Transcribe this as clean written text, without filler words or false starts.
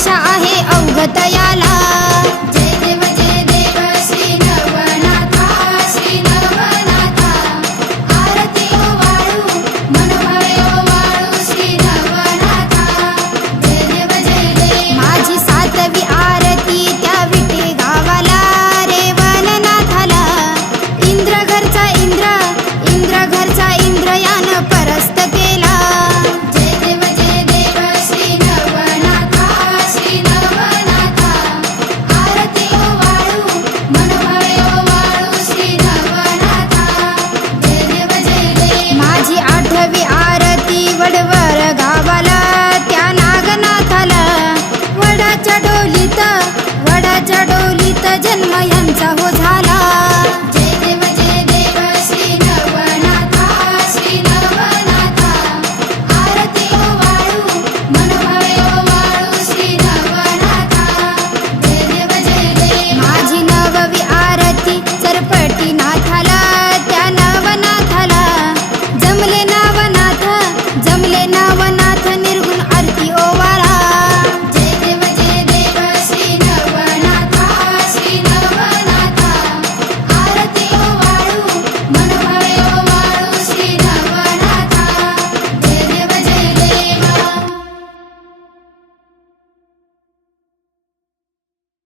आशा आहे अवघतयाला. जय देव श्री नवनाथा, श्री नवनाथा. आरती ओवाळू मनोभावे ओवाळू श्री नवनाथा. जय देव माझी सातवी आरती त्या विटे गावाला रे वननाथाला. इंद्र घरचा इंद्र, इंद्र घरचा इंद्रयान परस्त केला. जय देव श्री नवनाथा, श्री नवनाथा. आरती ओवाळू मनोभावे ओवाळू श्री नवनाथा. जय देव माझी आठवी आरती वडवर गावाला त्या नागनाथाला. वडाच्या डोलीत जन्म